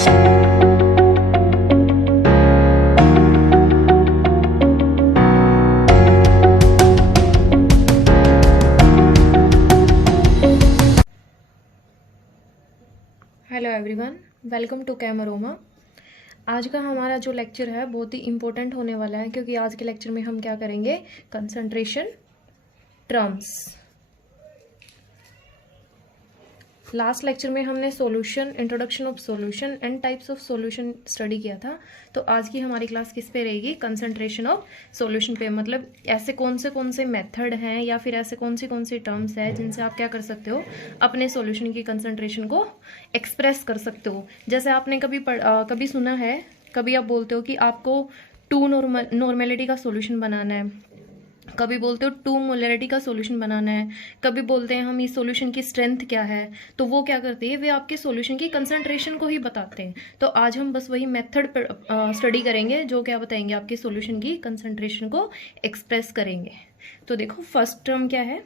Hello everyone, welcome to कैमरोमा। आज का हमारा जो लेक्चर है बहुत ही इम्पोर्टेंट होने वाला है, क्योंकि आज के लेक्चर में हम क्या करेंगे, कंसंट्रेशन टर्म्स। लास्ट लेक्चर में हमने solution, introduction of solution and types of solution study किया था। तो आज की हमारी क्लास किस पे रहेगी, कंसंट्रेशन ऑफ सॉल्यूशन पे। मतलब ऐसे कौन से मेथड हैं या फिर ऐसे कौन सी टर्म्स है जिनसे आप क्या कर सकते हो, अपने सॉल्यूशन की कंसंट्रेशन को एक्सप्रेस कर सकते हो। जैसे आपने कभी सुना है, कभी आप बोलते हो कि आपको टू नॉर्मेलिटी का सॉल्यूशन बनाना है, कभी बोलते हो टू मोलरिटी का सॉल्यूशन बनाना है, कभी बोलते हैं हम इस सॉल्यूशन की स्ट्रेंथ क्या है। तो वो क्या करते हैं, वे आपके सॉल्यूशन की कंसंट्रेशन को ही बताते हैं। तो आज हम बस वही मेथड स्टडी करेंगे जो क्या बताएंगे, आपके सॉल्यूशन की कंसंट्रेशन को एक्सप्रेस करेंगे। तो देखो, फर्स्ट टर्म क्या है,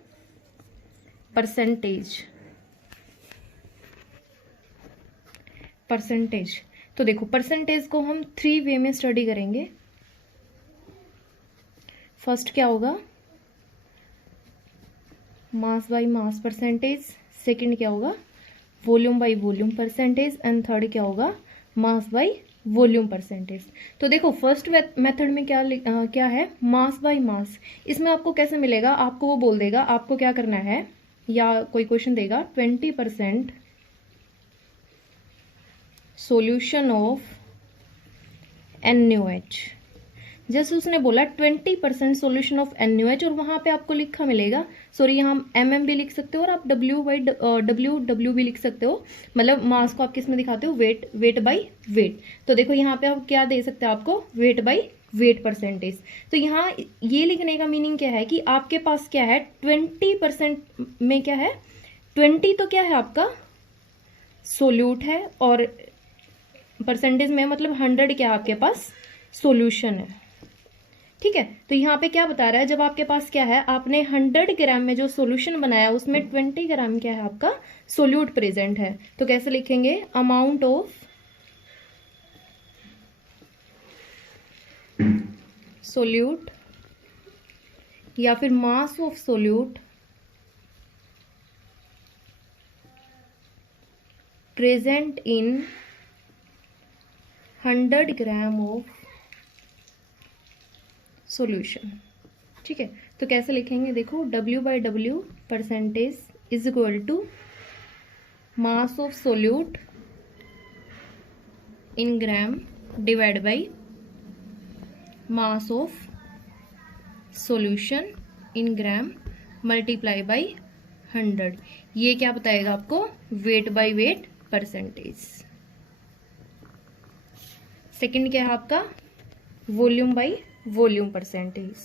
परसेंटेज। परसेंटेज, तो देखो परसेंटेज को हम 3 वे में स्टडी करेंगे। फर्स्ट क्या होगा, mass by mass percentage. Second क्या होगा, volume by volume percentage. And third क्या होगा, मास बाय वॉल्यूम परसेंटेज। तो देखो फर्स्ट मेथड में क्या है, मास बाय मास। इसमें आपको कैसे मिलेगा, आपको वो बोल देगा आपको क्या करना है, या कोई क्वेश्चन देगा 20% सॉल्यूशन ऑफ NaOH। जैसे उसने बोला 20% सॉल्यूशन ऑफ NaOH, और वहां पे आपको लिखा मिलेगा, सॉरी यहाँ mm भी लिख सकते हो और आप W भी लिख सकते हो। मतलब मास को आप किस में दिखाते हो, वेट बाय वेट। तो देखो यहाँ पे आप क्या दे सकते हो, आपको वेट बाय वेट परसेंटेज। तो यहाँ ये लिखने का मीनिंग क्या है कि आपके पास क्या है, 20% में क्या है, 20 तो क्या है आपका सोल्यूट है, और परसेंटेज में मतलब 100 क्या आपके पास सोल्यूशन है। ठीक है, तो यहाँ पे क्या बता रहा है, जब आपके पास क्या है, आपने 100 ग्राम में जो सॉल्यूशन बनाया उसमें 20 ग्राम क्या है आपका सोल्यूट प्रेजेंट है। तो कैसे लिखेंगे, अमाउंट ऑफ सोल्यूट या फिर mass of solute present in 100 gram of solution. ठीक है, तो कैसे लिखेंगे, देखो W/W percentage is equal to mass of solute in gram divide by mass of solution in gram multiply by 100। ये क्या बताएगा आपको, weight by weight percentage. Second क्या है आपका, वॉल्यूम बाय वॉल्यूम परसेंटेज।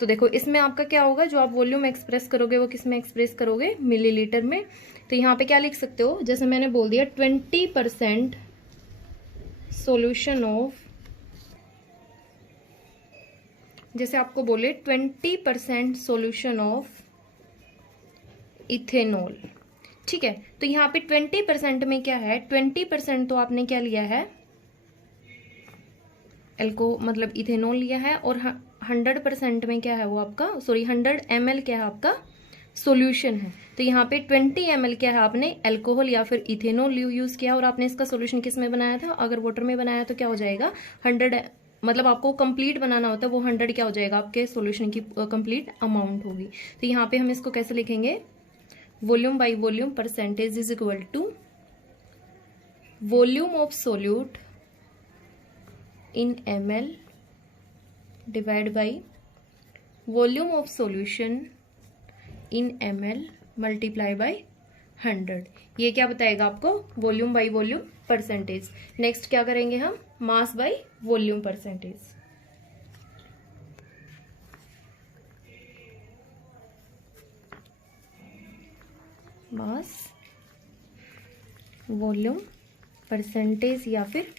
तो देखो इसमें आपका क्या होगा, जो आप वॉल्यूम एक्सप्रेस करोगे वो किस में एक्सप्रेस करोगे, मिलीलीटर में। तो यहाँ पे क्या लिख सकते हो, जैसे मैंने बोल दिया 20% सॉल्यूशन ऑफ, जैसे आपको बोले 20% सॉल्यूशन ऑफ इथेनॉल। ठीक है, तो यहाँ पे 20% में क्या है, 20% तो आपने क्या लिया है, मतलब इथेनॉल लिया है, और 100% में क्या है वो आपका, सॉरी 100 ml क्या है आपका सॉल्यूशन है। तो यहाँ पे 20 ml क्या है, आपने अल्कोहल या फिर इथेनॉल यूज किया, और आपने इसका सॉल्यूशन किस में बनाया था, अगर वाटर में बनाया तो क्या हो जाएगा 100, मतलब आपको कंप्लीट बनाना होता है वो 100 क्या हो जाएगा, आपके सॉल्यूशन की कंप्लीट अमाउंट होगी। तो यहाँ पे हम इसको कैसे लिखेंगे, volume by volume percentage is equal to volume of solute in ml divide by volume of solution in ml multiply by 100। ये क्या बताएगा आपको, volume by volume percentage. Next क्या करेंगे हम, mass by volume percentage. Mass volume percentage या फिर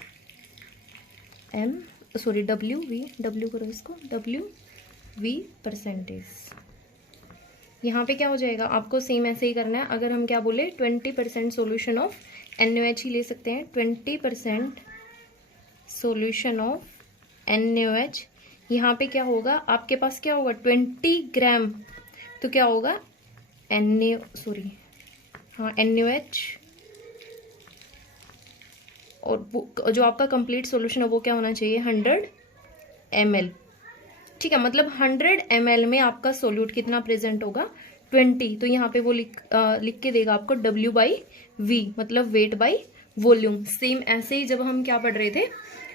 W करो इसको, W/V परसेंटेज। यहाँ पे क्या हो जाएगा, आपको सेम ऐसे ही करना है। अगर हम क्या बोले 20% सोल्यूशन ऑफ NaOH ही ले सकते हैं, 20% सोल्यूशन ऑफ NaOH। यहाँ पे क्या होगा, आपके पास क्या होगा 20 ग्राम, तो क्या होगा NaOH, और जो आपका कंप्लीट सोल्यूशन है वो क्या होना चाहिए 100 ml। ठीक है, मतलब 100 ml में आपका सोल्यूट कितना प्रेजेंट होगा 20। तो यहाँ पे वो लिख के देगा आपको W/V, मतलब वेट बाई वॉल्यूम। सेम ऐसे ही जब हम क्या पढ़ रहे थे,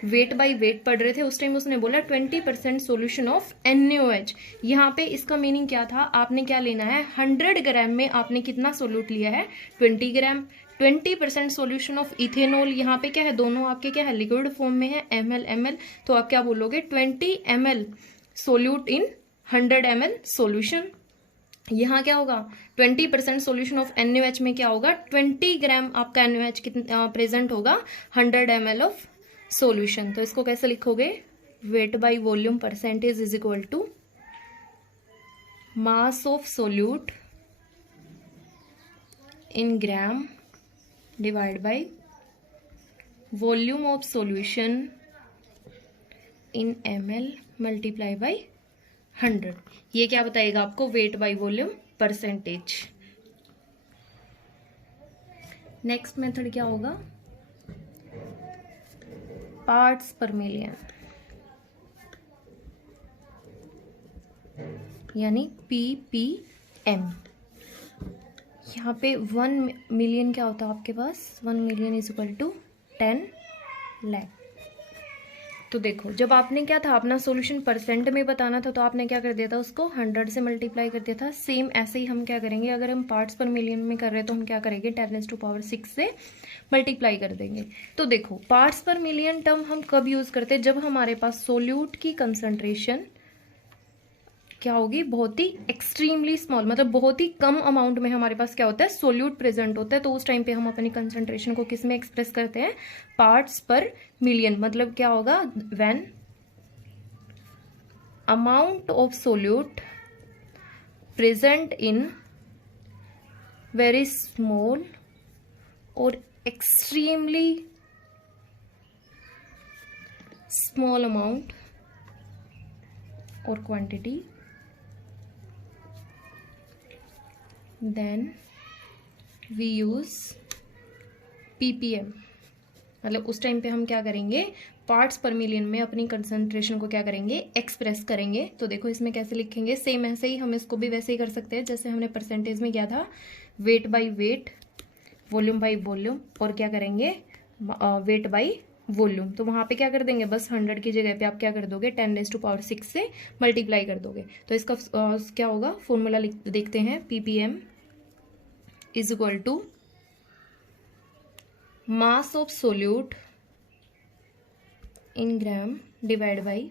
वेट बाई वेट पढ़ रहे थे, उस टाइम उसने बोला 20% सोल्यूशन ऑफ NaOH। यहाँ पे इसका मीनिंग क्या था, आपने क्या लेना है 100 ग्राम में आपने कितना सोल्यूट लिया है 20 ग्राम। 20% सोल्यूशन ऑफ इथेनॉल, यहाँ पे क्या है, दोनों आपके क्या है लिक्विड फॉर्म में है, ml। तो आप क्या बोलोगे 20 ml सोल्यूट इन 100 ml सोल्यूशन। यहाँ क्या होगा 20% सोल्यूशन ऑफ NaOH में क्या होगा 20 ग्राम आपका NaOH कितना प्रेजेंट होगा 100 ml ऑफ सोल्यूशन। तो इसको कैसे लिखोगे, weight by volume percentage is equal to mass of solute in gram divide by volume of solution in ml multiply by 100। ये क्या बताएगा आपको, weight by volume percentage. Next method क्या होगा, पार्ट्स पर मिलियन, यानी ppm। यहाँ पे 1 मिलियन क्या होता है आपके पास, 1 million is equal to 10 lakh. तो देखो, जब आपने क्या था अपना सॉल्यूशन परसेंट में बताना था, तो आपने क्या कर दिया था, उसको 100 से मल्टीप्लाई कर दिया था। सेम ऐसे ही हम क्या करेंगे, अगर हम पार्ट्स पर मिलियन में कर रहे हैं तो हम क्या करेंगे 10⁻⁶ से मल्टीप्लाई कर देंगे। तो देखो, पार्ट्स पर मिलियन टर्म हम कब यूज करते हैं, जब हमारे पास सोल्यूट की कंसंट्रेशन क्या होगी, बहुत ही एक्सट्रीमली स्मॉल, मतलब बहुत ही कम अमाउंट में हमारे पास क्या होता है सोल्यूट प्रेजेंट होता है। तो उस टाइम पे हम अपनी कंसंट्रेशन को किस में एक्सप्रेस करते हैं, पार्ट्स पर मिलियन। मतलब क्या होगा, when amount of solute present in very small और एक्सट्रीमली स्मॉल अमाउंट और quantity, then we use ppm। मतलब उस टाइम पे हम क्या करेंगे, पार्ट्स पर मिलियन में अपनी कंसंट्रेशन को क्या करेंगे, एक्सप्रेस करेंगे। तो देखो इसमें कैसे लिखेंगे, सेम ऐसे ही हम इसको भी वैसे ही कर सकते हैं जैसे हमने परसेंटेज में किया था, weight by wait, volume by volume, और क्या करेंगे वेट बाई वॉल्यूम। तो वहां पे क्या कर देंगे, बस 100 की जगह पे आप क्या कर दोगे 10⁻⁶ से मल्टीप्लाई कर दोगे। तो इसका क्या होगा, फॉर्मूला देखते हैं, ppm is equal to mass of solute in gram divide by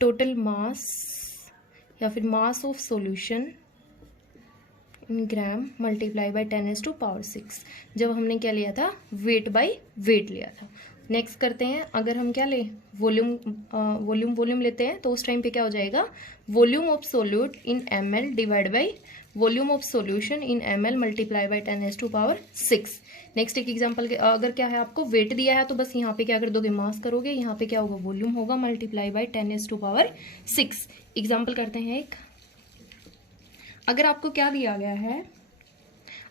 total mass, या फिर mass of solution in gram multiply by 10⁻⁶। जब हमने क्या लिया था, वेट बाई वेट लिया था। नेक्स्ट करते हैं, अगर हम क्या लें वॉल्यूम लेते हैं, तो उस टाइम पे क्या हो जाएगा, volume of solute in ml divide by volume of solution in ml multiply by 10⁻⁶। Next एक एग्जांपल के, अगर क्या है आपको वेट दिया है, तो बस यहाँ पे क्या कर दोगे, मास करोगे, यहाँ पे क्या होगा वॉल्यूम होगा मल्टीप्लाई बाई 10⁻⁶। एग्जाम्पल करते हैं एक, अगर आपको क्या दिया गया है,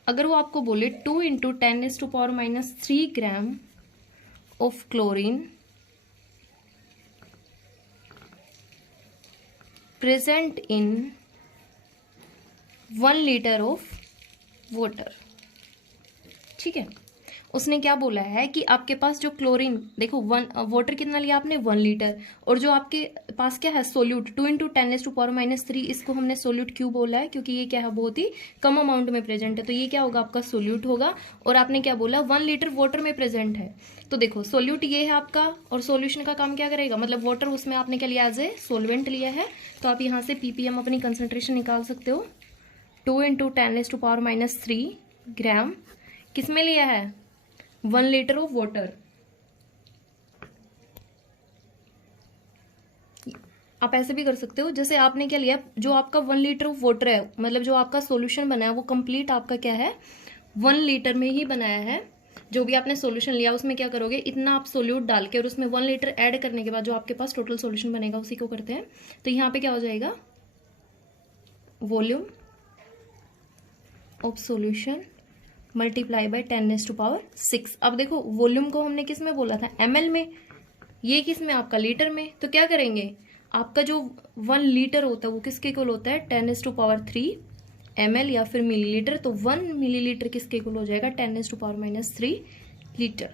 अगर वो आपको बोले 2 × 10⁻³ gram of chlorine present in 1 litre of water. ठीक है, उसने क्या बोला है कि आपके पास जो क्लोरीन, देखो वाटर कितना लिया आपने 1 लीटर, और जो आपके पास क्या है सोल्यूट 2 × 10⁻⁻3, इसको हमने सोल्यूट क्यों बोला है, क्योंकि ये क्या है बहुत ही कम अमाउंट में प्रेजेंट है। तो ये क्या होगा आपका सोल्यूट होगा, और आपने क्या बोला 1 लीटर वाटर में प्रेजेंट है। तो देखो सोल्यूट ये है आपका, और सोल्यूशन का काम क्या करेगा, मतलब वाटर उसमें आपने क्या लिया, एज ए सोलवेंट लिया है। तो आप यहाँ से ppm अपनी कंसंट्रेशन निकाल सकते हो, 2 × 10⁻³ ग्राम किस में लिया है, 1 लीटर ऑफ वाटर। आप ऐसे भी कर सकते हो, जैसे आपने क्या लिया, जो आपका 1 लीटर ऑफ वाटर है, मतलब जो आपका सॉल्यूशन बना है वो कंप्लीट आपका क्या है 1 लीटर में ही बनाया है। जो भी आपने सॉल्यूशन लिया उसमें क्या करोगे, इतना आप सोल्यूट डाल के और उसमें 1 लीटर ऐड करने के बाद जो आपके पास टोटल सॉल्यूशन बनेगा उसी को करते हैं। तो यहाँ पे क्या हो जाएगा, volume of solution multiply by 10⁶। अब देखो वॉल्यूम को हमने किस में बोला था, ml में, ये किस में आपका लीटर में। तो क्या करेंगे, आपका जो 1 लीटर होता है वो किसके इक्वल होता है 10⁻³ ml या फिर मिलीलीटर। तो 1 मिलीलीटर किसके इक्वल हो जाएगा 10⁻³ लीटर।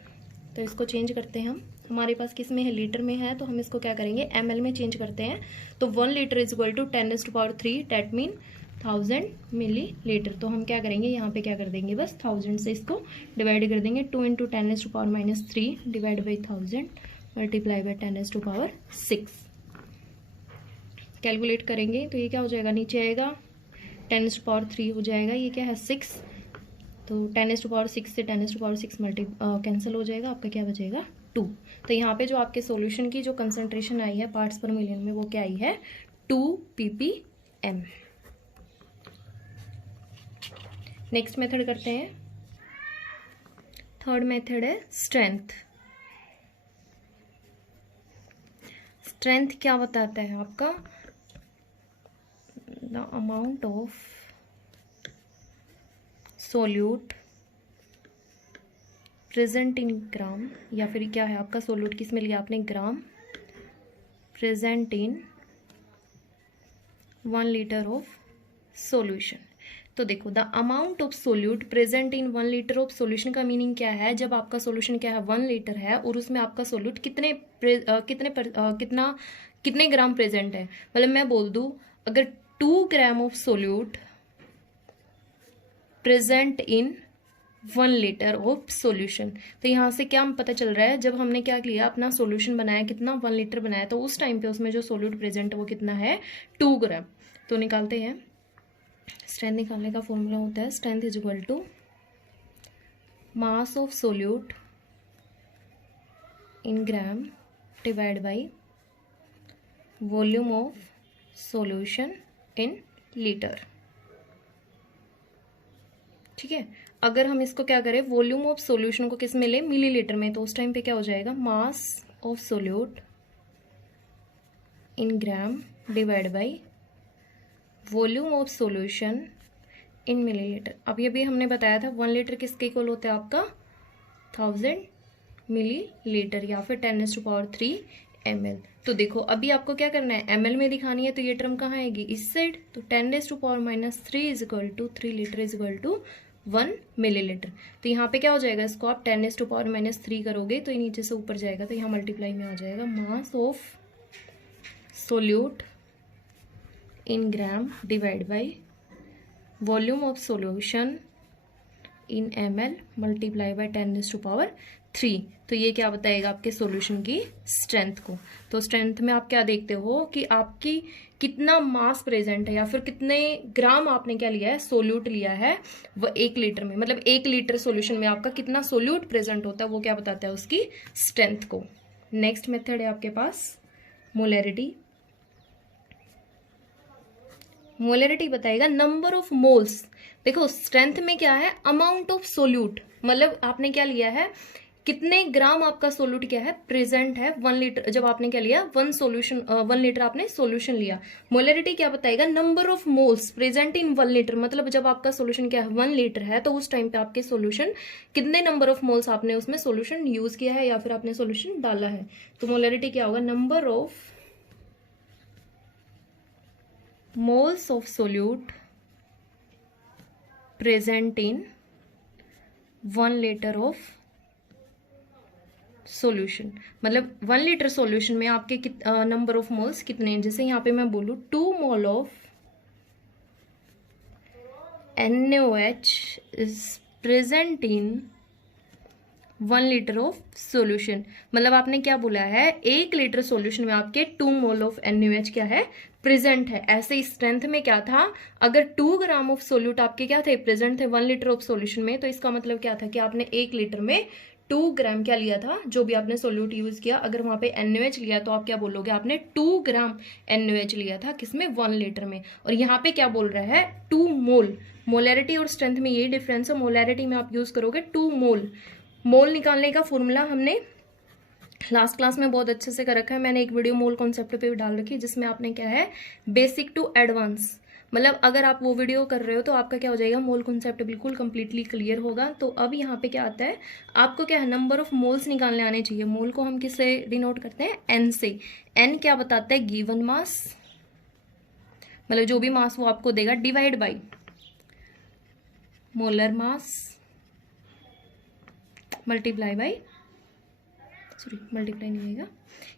तो इसको चेंज करते हैं हम, हमारे पास किस में है लीटर में है, तो हम इसको क्या करेंगे ml में चेंज करते हैं। तो 1 litre is equal to 10⁻³ that mean 1000 millilitre. तो हम क्या करेंगे, यहाँ पे क्या कर देंगे, बस 1000 से इसको डिवाइड कर देंगे। 2 × 10⁻³ divide by 1000 multiply by 10⁶। Calculate करेंगे तो ये क्या हो जाएगा, नीचे आएगा 10⁻³ हो जाएगा, ये क्या है 6। तो 10⁻6 से 10⁻6 कैंसिल हो जाएगा, आपका क्या बचेगा 2। तो यहाँ पे जो आपके सॉल्यूशन की जो कंसंट्रेशन आई है पार्ट्स पर मिलियन में वो क्या आई है 2 ppm। नेक्स्ट मेथड करते हैं, थर्ड मेथड है स्ट्रेंथ। स्ट्रेंथ क्या बताता है आपका, the amount of solute present in gram, या फिर क्या है आपका सोल्यूट किस में लिया आपने gram, present in 1 litre of solution. तो देखो the amount of solute present in 1 litre of solution का मीनिंग क्या है, जब आपका सॉल्यूशन क्या है 1 लीटर है और उसमें आपका सोल्यूट कितने ग्राम प्रेजेंट है। मतलब मैं बोल दूं अगर 2 gram of solute present in 1 litre of solution, तो यहाँ से क्या पता चल रहा है, जब हमने क्या किया अपना सॉल्यूशन बनाया कितना 1 लीटर बनाया, तो उस टाइम पे उसमें जो सोल्यूट प्रेजेंट है वो कितना है 2 ग्राम। तो निकालते हैं, स्ट्रेंथ निकालने का फॉर्मूला होता है strength is equal to mass of solute in gram divide by volume of solution in litre. ठीक है, अगर हम इसको क्या करें वॉल्यूम ऑफ सॉल्यूशन को किस में ले मिलीलीटर में, तो उस टाइम पे क्या हो जाएगा मास of solute in gram divide by volume of solution in millilitre. अब ये भी हमने बताया था 1 लीटर किसके इक्वल होता है आपका 1000 मिलीलीटर या फिर 10⁻³ ml। तो देखो अभी आपको क्या करना है ml में दिखानी है, तो ये टर्म कहाँ आएगी इस साइड। तो 10⁻³ is equal to 3 litre is equal to 1 millilitre. तो यहाँ पे क्या हो जाएगा, इसको आप 10⁻³ करोगे तो ये नीचे से ऊपर जाएगा, तो यहाँ मल्टीप्लाई में आ जाएगा मास of solute in gram divide by volume of solution in ml multiply by 10⁻³। तो ये क्या बताएगा आपके सॉल्यूशन की स्ट्रेंथ को। तो स्ट्रेंथ में आप क्या देखते हो कि आपकी कितना मास प्रेजेंट है या फिर कितने ग्राम आपने क्या लिया है सोल्यूट लिया है वो 1 लीटर में, मतलब 1 लीटर सॉल्यूशन में आपका कितना सोल्यूट प्रेजेंट होता है वो क्या बताता है उसकी स्ट्रेंथ को। नेक्स्ट मेथड है आपके पास मोलैरिटी। मोलैरिटी बताएगा नंबर ऑफ मोल्स। देखो स्ट्रेंथ में क्या है अमाउंट ऑफ सोल्यूट, मतलब आपने क्या लिया है कितने ग्राम आपका सोल्यूट क्या है प्रेजेंट है 1 लीटर, जब आपने क्या लिया 1 लीटर आपने सोल्यूशन लिया। मोलैरिटी क्या बताएगा number of moles present in 1 litre, मतलब जब आपका सोल्यूशन क्या है 1 लीटर है तो उस टाइम पे आपके सोल्यूशन कितने नंबर ऑफ मोल्स आपने उसमें सोल्यूशन यूज किया है या फिर आपने सोल्यूशन डाला है। तो मोलैरिटी क्या होगा number of moles of solute present in 1 liter of solution, मतलब 1 लीटर सॉल्यूशन में आपके नंबर ऑफ मोल्स कितने हैं। जैसे यहाँ पे मैं बोलूँ 2 mole of NaOH is present in 1 litre of solution, मतलब आपने क्या बोला है 1 लीटर सॉल्यूशन में आपके 2 मोल ऑफ NaOH क्या है प्रेजेंट है। ऐसे स्ट्रेंथ में क्या था अगर 2 ग्राम ऑफ सोल्यूट आपके क्या थे प्रेजेंट थे 1 लीटर ऑफ सॉल्यूशन में, तो इसका मतलब क्या था कि आपने 1 लीटर में 2 ग्राम क्या लिया था, जो भी आपने सोल्यूट यूज किया, अगर वहां पे NaOH लिया तो आप क्या बोलोगे, आपने 2 ग्राम NaOH लिया था, किसमें, 1 लीटर में। और यहाँ पे क्या बोल रहा है, 2 मोल। मोलैरिटी और स्ट्रेंथ में यही डिफरेंस है, मोलैरिटी में आप यूज करोगे 2 मोल। मोल निकालने का फॉर्मूला हमने लास्ट क्लास में बहुत अच्छे से कर रखा है, मैंने एक वीडियो मोल कॉन्सेप्ट पे भी डाल रखी है, जिसमें आपने क्या है, बेसिक टू एडवांस, मतलब अगर आप वो वीडियो कर रहे हो तो आपका क्या हो जाएगा, मोल कॉन्सेप्ट बिल्कुल कंप्लीटली क्लियर होगा। तो अब यहाँ पे क्या आता है, आपको क्या है, नंबर ऑफ मोल्स निकालने आने चाहिए। मोल को हम किससे डिनोट करते हैं, एन से। एन क्या बताता है, गिवन मास, मतलब जो भी मास वो आपको देगा, divide by molar mass, multiply by, sorry multiply नहीं आएगा,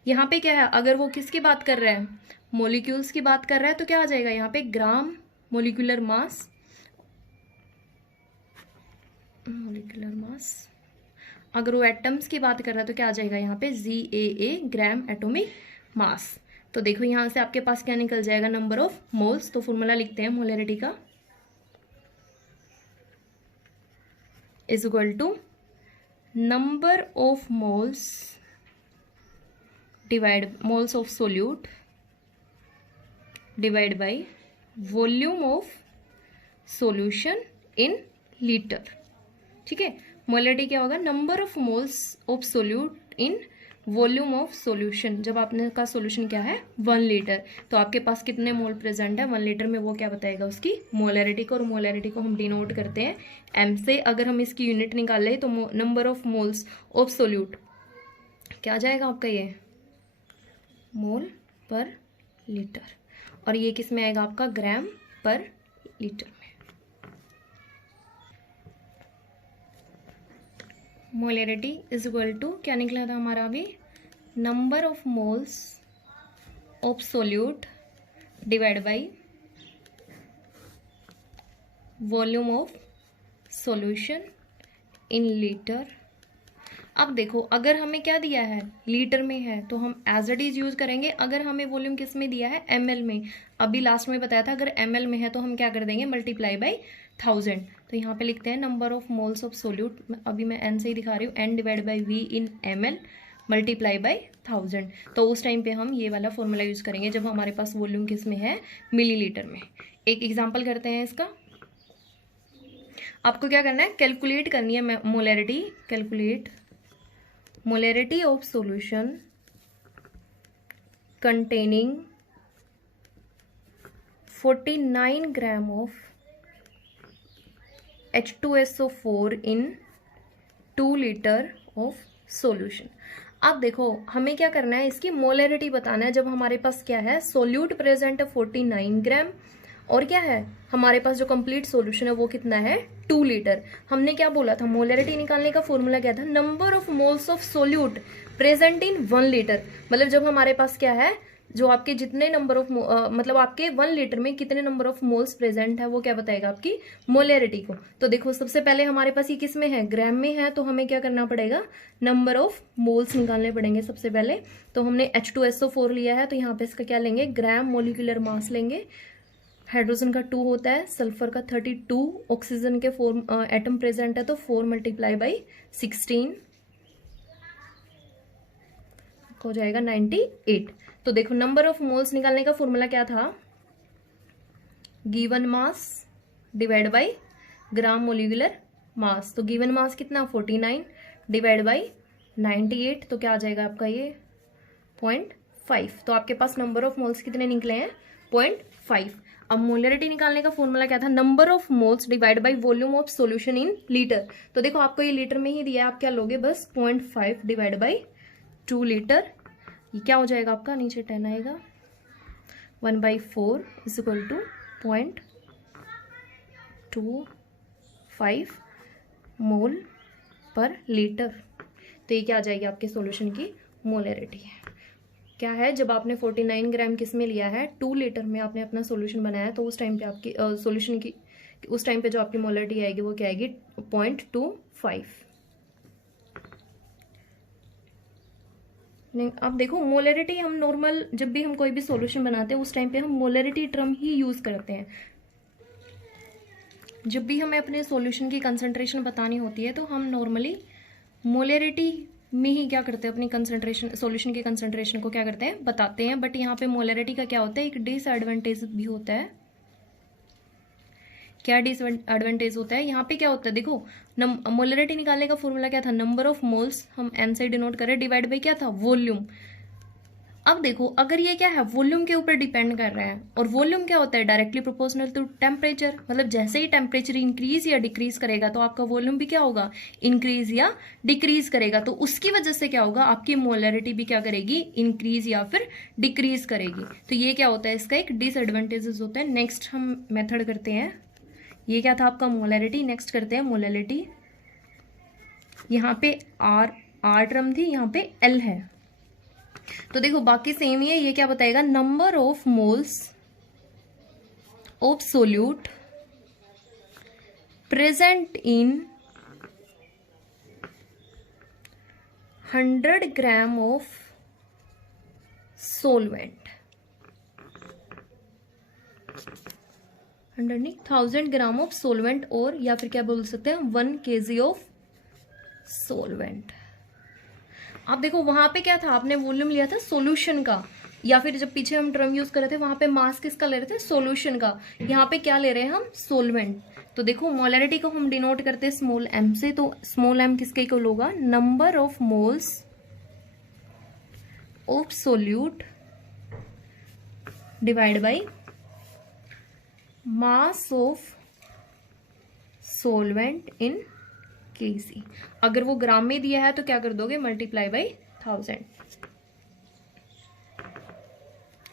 यहाँ पे क्या है, अगर वो किसकी बात कर रहा है, मॉलिक्यूल्स की बात कर रहा है, तो क्या आ जाएगा यहाँ पे, gram molecular mass, molecular mass. अगर वो एटम्स की बात कर रहा है तो क्या आ जाएगा यहाँ पे, GAA, ग्राम एटॉमिक मास। तो देखो यहाँ से आपके पास क्या निकल जाएगा, नंबर ऑफ मोल्स। तो फॉर्मूला लिखते हैं मोलैरिटी का, is equal to number of moles divide moles of solute divide by volume of solution in litre. ठीक है, मोलैरिटी क्या होगा, number of moles of solute in volume of solution. जब आपने का सॉल्यूशन क्या है, 1 लीटर, तो आपके पास कितने मोल प्रेजेंट है 1 लीटर में, वो क्या बताएगा, उसकी मोलैरिटी को। और मोलैरिटी को हम डिनोट करते हैं एम से। अगर हम इसकी यूनिट निकाले तो number of moles of solute क्या आ जाएगा आपका, ये मोल पर लीटर, और ये किस में आएगा आपका, ग्राम पर लीटर में। मोलैरिटी इज इक्वल टू क्या निकला था हमारा अभी, number of moles of solute divide by volume of solution in litre. अब देखो, अगर हमें क्या दिया है, लीटर में है, तो हम एज इट इज यूज करेंगे। अगर हमें वॉल्यूम किस में दिया है, ml में, अभी लास्ट में बताया था, अगर ml में है तो हम क्या कर देंगे, मल्टीप्लाई बाई 1000। तो यहाँ पे लिखते हैं number of moles of solute, अभी मैं n से ही दिखा रही हूँ, n divide by v in ml multiply by 1000। तो उस टाइम पे हम ये वाला फॉर्मूला यूज करेंगे जब हमारे पास वॉल्यूम किस में है, मिलीलीटर में। एक एग्जाम्पल करते हैं इसका। आपको क्या करना है, कैलकुलेट करनी है molarity, calculate molarity of solution containing 49 gram of H2SO4 in 2 liter of solution। अब देखो हमें क्या करना है, इसकी मोलैरिटी बताना है। जब हमारे पास क्या है, सोल्यूट प्रेजेंट है 49 ग्राम, और क्या है हमारे पास जो कंप्लीट सॉल्यूशन है वो कितना है, 2 लीटर। हमने क्या बोला था, मोलैरिटी निकालने का फॉर्मूला क्या था, number of moles of solute present in 1 litre. मतलब जब हमारे पास क्या है, जो आपके जितने नंबर ऑफ मतलब आपके 1 लीटर में कितने नंबर ऑफ मोल्स प्रेजेंट है, वो क्या बताएगा आपकी मोलैरिटी को। तो देखो सबसे पहले हमारे पास ये किस में है, ग्राम में है, तो हमें क्या करना पड़ेगा, नंबर ऑफ मोल्स निकालने पड़ेंगे सबसे पहले। तो हमने H2SO4 लिया है, तो यहाँ पे इसका क्या लेंगे, ग्राम मोलिकुलर मास लेंगे। हाइड्रोजन का 2 होता है, सल्फर का 32, ऑक्सीजन के 4 एटम प्रेजेंट है, तो 4 मल्टीप्लाई बाई 16 हो जाएगा 98। तो देखो नंबर ऑफ मोल्स निकालने का फॉर्मूला क्या था, given mass divide by gram molecular mass. तो गिवन मास कितना, 49 डिवाइड बाई 98, तो क्या आ जाएगा आपका ये 0.5। तो आपके पास नंबर ऑफ मोल्स कितने निकले हैं, 0.5। अब मोलैरिटी निकालने का फॉर्मूला क्या था, number of moles divide by volume of solution in litre. तो देखो आपको ये लीटर में ही दिया है, आप क्या लोगे, बस 0.5 डिवाइड बाई 2 लीटर। ये क्या हो जाएगा आपका, नीचे 10 आएगा, 1/4 इज इक्वल टू 0.25 मोल पर लीटर। तो ये क्या आ जाएगी आपके सॉल्यूशन की मोलैरिटी है। क्या है, जब आपने 49 ग्राम किस में लिया है, 2 लीटर में आपने अपना सॉल्यूशन बनाया, तो उस टाइम पे आपकी सॉल्यूशन की उस टाइम पे जो आपकी मोलैरिटी आएगी वो क्या आएगी, 0.25। अब देखो मोलैरिटी हम नॉर्मल जब भी हम कोई भी सॉल्यूशन बनाते हैं उस टाइम पे हम मोलैरिटी टर्म ही यूज करते हैं। जब भी हमें अपने सॉल्यूशन की कंसंट्रेशन बतानी होती है तो हम नॉर्मली मोलरिटी में ही क्या करते हैं, अपनी कंसंट्रेशन, सॉल्यूशन की कंसंट्रेशन को क्या करते हैं, बताते हैं। बट यहाँ पे मोलरिटी का क्या होता है, एक डिसएडवांटेज भी होता है। क्या डिसएडवांटेज होता है, यहाँ पे क्या होता है, देखो मोलरिटी निकालने का फॉर्मूला क्या था, नंबर ऑफ मोल्स, हम एन से डिनोट करें, डिवाइड बाई क्या था, वॉल्यूम। अब देखो अगर ये क्या है, वॉल्यूम के ऊपर डिपेंड कर रहा है, और वॉल्यूम क्या होता है, डायरेक्टली प्रोपोर्शनल टू टेम्परेचर, मतलब जैसे ही टेम्परेचर इंक्रीज या डिक्रीज करेगा तो आपका वॉल्यूम भी क्या होगा, इंक्रीज या डिक्रीज करेगा। तो उसकी वजह से क्या होगा, आपकी मोलरिटी भी क्या करेगी, इंक्रीज या फिर डिक्रीज करेगी। तो ये क्या होता है, इसका एक डिसएडवांटेजेस होता है। नेक्स्ट हम मेथड करते हैं, ये क्या था आपका मोलरिटी, नेक्स्ट करते हैं मोलरिटी। यहाँ पे आर टर्म थी, यहाँ पे एल है, तो देखो बाकी सेम ही है। ये क्या बताएगा, number of moles of solute present in 100 gram of solvent, 100 नहीं 1000 ग्राम ऑफ सोलवेंट, और या फिर क्या बोल सकते हैं 1 kg ऑफ सोलवेंट। आप देखो वहां पे क्या था, आपने वॉल्यूम लिया था सॉल्यूशन का, या फिर जब पीछे हम टर्म यूज कर रहे थे वहां पे मास किसका ले रहे थे, सॉल्यूशन का। यहाँ पे क्या ले रहे हैं हम, सोलवेंट। तो देखो मोलरिटी को हम डिनोट करते हैं स्मॉल एम से, तो स्मॉल एम किसके इक्वल होगा, number of moles of solute divide by mass of solvent in kg। अगर वो ग्राम में दिया है तो क्या कर दोगे, मल्टीप्लाई बाई 1000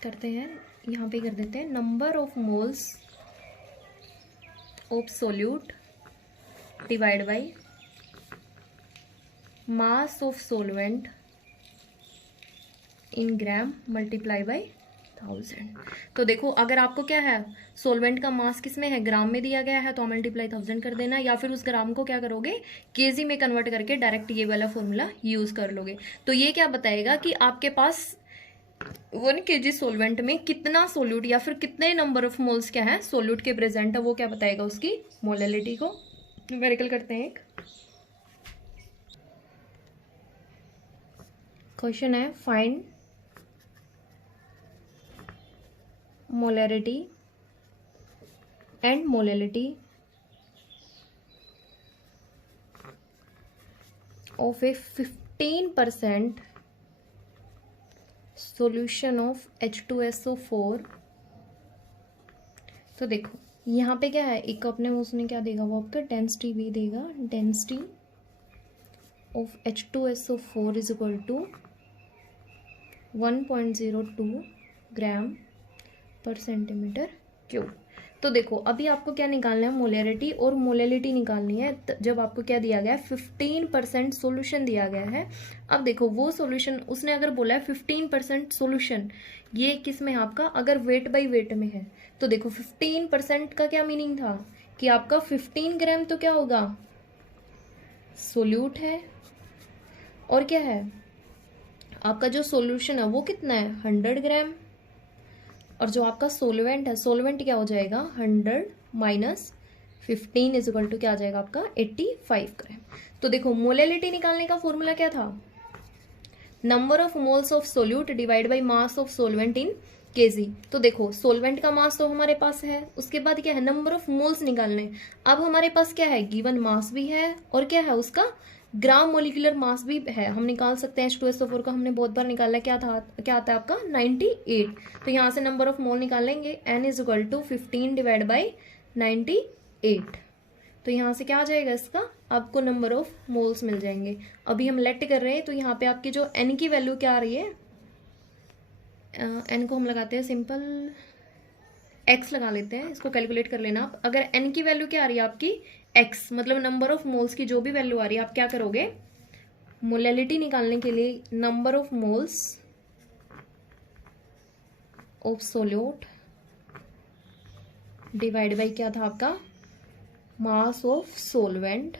करते हैं। यहाँ पे कर देते हैं number of moles of solute divide by mass of solvent in gram multiply by 1000। तो देखो अगर आपको क्या है, सोलवेंट का मास किस में है, ग्राम में दिया गया है, तो मल्टीप्लाई 1000 कर देना, या फिर उस ग्राम को क्या करोगे, केजी में कन्वर्ट करके डायरेक्ट ये वाला फॉर्मूला यूज कर लोगे। तो ये क्या बताएगा कि आपके पास 1 kg सोलवेंट में कितना सोल्यूट या फिर कितने नंबर ऑफ मोल्स क्या है सोल्यूट के प्रेजेंट है, वो क्या बताएगा, उसकी मोलरिटी को। न्यूमेरिकल करते हैं एक क्वेश्चन है, find molarity and molality of a 15% solution of H2SO4। तो देखो यहाँ पे क्या है, एक अपने उसने क्या देगा, वो आपका डेंसिटी भी देगा, density of H2SO4 is equal to 1.02 gram per centimetre cube. तो देखो अभी आपको क्या निकालना है, मोलरिटी और मोलैलिटी निकालनी है। जब आपको क्या दिया गया है, 15% सोल्यूशन दिया गया है। अब देखो वो सोल्यूशन उसने अगर बोला है 15% सोल्यूशन, ये किस में है आपका, अगर वेट बाई वेट में है, तो देखो 15% का क्या मीनिंग था कि आपका 15 ग्राम तो क्या होगा, सोल्यूट है, और क्या है आपका जो सोल्यूशन है वो कितना है, 100 ग्राम, और जो आपका सोलवेंट है, सोलवेंट क्या हो जाएगा, 100 माइनस 15 इज इक्वल टू क्या आ जाएगा आपका 85 ग्राम। तो देखो मोलैलिटी निकालने का फॉर्मूला क्या था, number of moles of solute divide by mass of solvent in KG. तो देखो सोलवेंट का मास तो हमारे पास है, उसके बाद क्या है, नंबर ऑफ मोल्स निकालने। अब हमारे पास क्या है, गिवन मास भी है, और क्या है उसका ग्राम मोलिकुलर मास भी है, हम निकाल सकते हैं। H2SO4 का हमने बहुत बार निकाला, क्या था, क्या आता है आपका 98। तो यहाँ से नंबर ऑफ मोल निकालेंगे, n is equal to 15 divide by 98। तो यहाँ से क्या आ जाएगा, इसका आपको नंबर ऑफ मोल्स मिल जाएंगे। अभी हम लेट कर रहे हैं, तो यहाँ पे आपकी जो n की वैल्यू क्या आ रही है, n को हम लगाते हैं सिंपल x लगा लेते हैं, इसको कैलकुलेट कर लेना आप। अगर n की वैल्यू क्या आ रही है आपकी x, मतलब नंबर ऑफ मोल्स की जो भी वैल्यू आ रही है, आप क्या करोगे, मोलैलिटी निकालने के लिए number of moles of solute divide by क्या था आपका मास ऑफ सोलवेंट।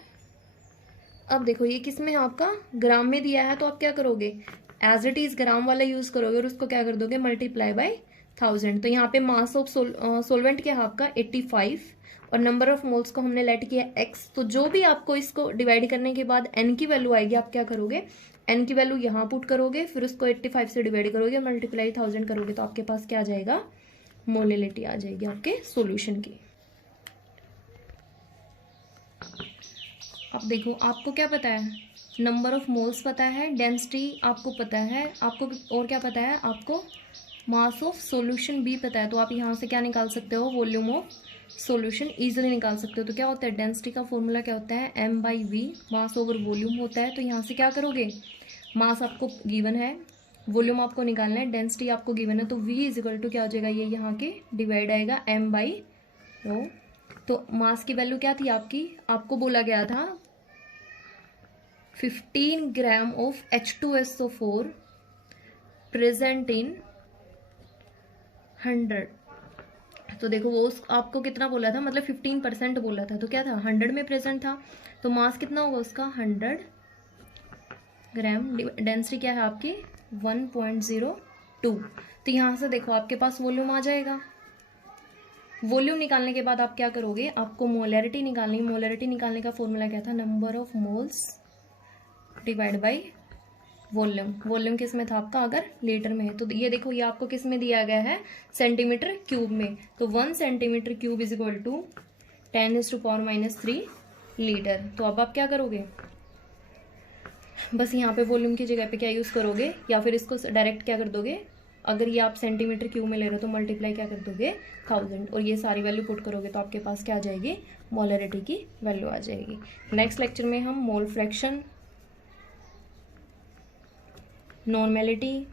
अब देखो ये किस में है आपका, ग्राम में दिया है, तो आप क्या करोगे, एज इट इज ग्राम वाला यूज करोगे, और उसको क्या कर दोगे, मल्टीप्लाई बाई 1000। तो यहाँ पे मास ऑफ सोलवेंट क्या है आपका 85, और नंबर ऑफ मोल्स को हमने लेट किया x। तो जो भी आपको इसको डिवाइड करने के बाद n की वैल्यू आएगी, आप क्या करोगे, n की वैल्यू यहाँ पुट करोगे, फिर उसको 85 से डिवाइड करोगे, मल्टीप्लाई 1000 करोगे, तो आपके पास क्या आ जाएगा, मोलिलिटी आ जाएगी आपके सॉल्यूशन की। अब देखो आपको क्या पता है, नंबर ऑफ मोल्स पता है, डेंसिटी आपको पता है, आपको और क्या पता है, आपको मास ऑफ सॉल्यूशन भी पता है। तो आप यहाँ से क्या निकाल सकते हो, वॉल्यूम ऑफ सॉल्यूशन इजीली निकाल सकते हो। तो क्या होता है, डेंसिटी का फॉर्मूला क्या होता है, m/v, मास ओवर वॉल्यूम होता है। तो यहाँ से क्या करोगे, मास आपको गिवन है, वॉल्यूम आपको निकालना है, डेंसिटी आपको गिवन है, तो v इजिकल टू क्या हो जाएगा, ये यहाँ के डिवाइड आएगा m/ρ। तो मास की वैल्यू क्या थी आपकी, आपको बोला गया था 15 gram of H2SO4 present in 100। तो देखो वो आपको कितना बोला था, मतलब 15% बोला था, तो क्या था 100 में प्रेजेंट था, तो मास कितना होगा उसका 100 ग्राम। डेंसिटी क्या है आपकी 1.02। तो यहाँ से देखो आपके पास वॉल्यूम आ जाएगा। वॉल्यूम निकालने के बाद आप क्या करोगे, आपको मोलैरिटी निकालनी। मोलैरिटी निकालने का फॉर्मूला क्या था, number of moles divide by volume. Volume किस में था आपका, अगर लीटर में है, तो ये देखो ये आपको किस में दिया गया है, सेंटीमीटर क्यूब में। तो 1 centimetre cube is equal to 10⁻³ litre. तो अब आप क्या करोगे, बस यहाँ पे वॉल्यूम की जगह पे क्या यूज करोगे, या फिर इसको डायरेक्ट क्या कर दोगे, अगर ये आप सेंटीमीटर क्यूब में ले रहे हो तो मल्टीप्लाई क्या कर दोगे 1000, और ये सारी वैल्यू पुट करोगे तो आपके पास क्या आ जाएगी, मोलैरिटी की वैल्यू आ जाएगी। नेक्स्ट लेक्चर में हम mole fraction, normality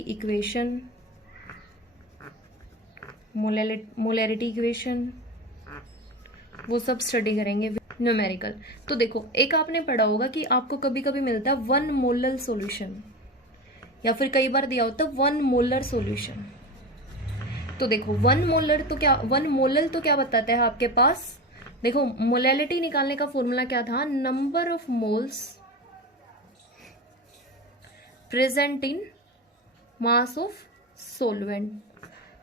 equation, molarity equation, वो सब स्टडी करेंगे, न्यूमेरिकल। तो देखो एक आपने पढ़ा होगा कि आपको कभी कभी मिलता है 1 मोलर सॉल्यूशन, या फिर कई बार दिया होता है 1 मोलर सॉल्यूशन। तो देखो 1 मोलर तो क्या बताता है आपके पास, देखो मोलैलिटी निकालने का फॉर्मूला क्या था, number of moles present in mass of solvent,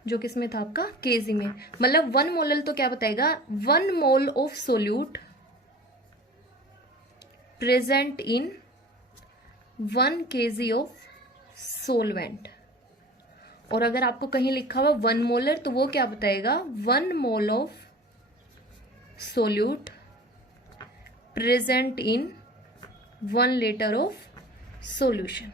जो किसमें था आपका केजी में। मतलब 1 मोलर तो क्या बताएगा, 1 mole of solute present in 1 kg of solvent. और अगर आपको कहीं लिखा हुआ 1 मोलर तो वो क्या बताएगा, 1 mole of solute present in 1 litre of solution.